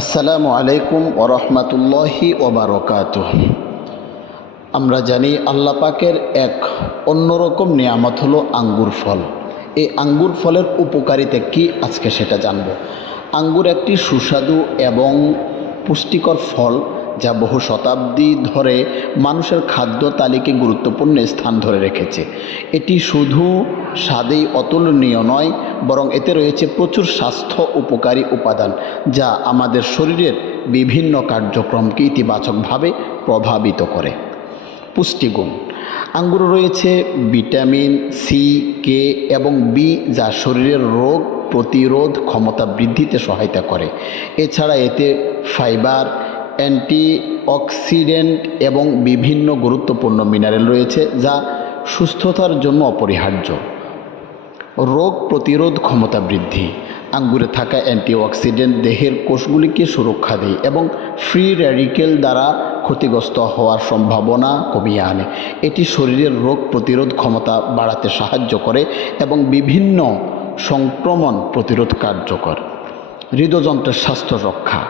আসসালামু আলাইকুম ওরহমতুল্লাহি ওবারকাতুহ। আমরা জানি আল্লাহ পাকের এক অন্যরকম নিয়ামত হলো আঙ্গুর ফল। এই আঙ্গুর ফলের উপকারিতা কি আজকে সেটা জানব। আঙ্গুর একটি সুস্বাদু এবং পুষ্টিকর ফল, যা বহু শতাব্দী ধরে মানুষের খাদ্য তালিকায় গুরুত্বপূর্ণ স্থান ধরে রেখেছে। এটি শুধু স্বাদেই অতুলনীয় নয়, বরং এতে রয়েছে প্রচুর স্বাস্থ্য উপকারী উপাদান, যা আমাদের শরীরের বিভিন্ন কার্যক্রমকে ইতিবাচকভাবে প্রভাবিত করে। পুষ্টিগুণ: আঙ্গুরে রয়েছে ভিটামিন সি, কে এবং বি, যা শরীরের রোগ প্রতিরোধ ক্ষমতা বৃদ্ধিতে সহায়তা করে। এছাড়া এতে ফাইবার, অ্যান্টিঅক্সিডেন্ট এবং বিভিন্ন গুরুত্বপূর্ণ মিনারেল রয়েছে, যা সুস্থতার জন্য অপরিহার্য। রোগ প্রতিরোধ ক্ষমতা বৃদ্ধি: আঙ্গুরে থাকা অ্যান্টিঅক্সিডেন্ট দেহের কোষগুলিকে সুরক্ষা দেয় এবং ফ্রি র্যাডিক্যাল দ্বারা ক্ষতিগ্রস্ত হওয়ার সম্ভাবনা কমিয়ে আনে। এটি শরীরের রোগ প্রতিরোধ ক্ষমতা বাড়াতে সাহায্য করে এবং বিভিন্ন সংক্রমণ প্রতিরোধ কার্যকর। হৃদযন্ত্রের স্বাস্থ্য রক্ষা: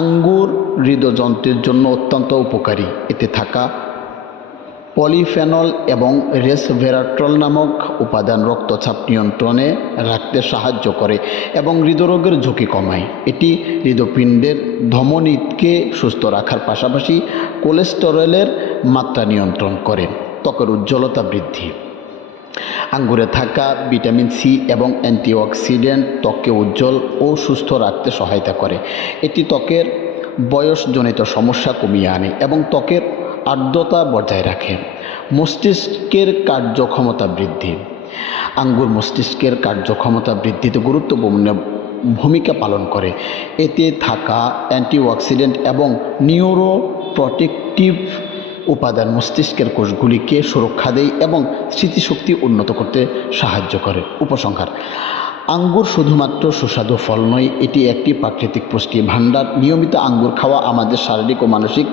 আঙ্গুর হৃদযন্ত্রের জন্য অত্যন্ত উপকারী। এতে থাকা পলিফেনল এবং রেসভেরাট্রল নামক উপাদান রক্তচাপ নিয়ন্ত্রণে রাখতে সাহায্য করে এবং হৃদরোগের ঝুঁকি কমায়। এটি হৃদপিণ্ডের ধমনীকে সুস্থ রাখার পাশাপাশি কোলেস্টেরলের মাত্রা নিয়ন্ত্রণ করে। ত্বকের উজ্জ্বলতা বৃদ্ধি: আঙ্গুরে থাকা ভিটামিন সি এবং অ্যান্টিঅক্সিডেন্ট ত্বককে উজ্জ্বল ও সুস্থ রাখতে সহায়তা করে। এটি ত্বকের বয়সজনিত সমস্যা কমিয়ে আনে এবং ত্বকের আর্দ্রতা বজায় রাখে। মস্তিষ্কের কার্যক্ষমতা বৃদ্ধি: আঙ্গুর মস্তিষ্কের কার্যক্ষমতা বৃদ্ধিতে গুরুত্বপূর্ণ ভূমিকা পালন করে। এতে থাকা অ্যান্টিঅক্সিডেন্ট এবং নিউরোপ্রোটেক্টিভ উপাদান মস্তিষ্কের কোষগুলিকে সুরক্ষা দেয় এবং স্মৃতিশক্তি উন্নত করতে সাহায্য করে। উপসংহার: আঙ্গুর শুধুমাত্র সুস্বাদু ফল নয়, এটি একটি প্রাকৃতিক পুষ্টি ভাণ্ডার। নিয়মিত আঙ্গুর খাওয়া আমাদের শারীরিক ও মানসিক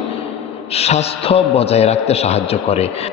স্বাস্থ্য বজায় রাখতে সাহায্য করে।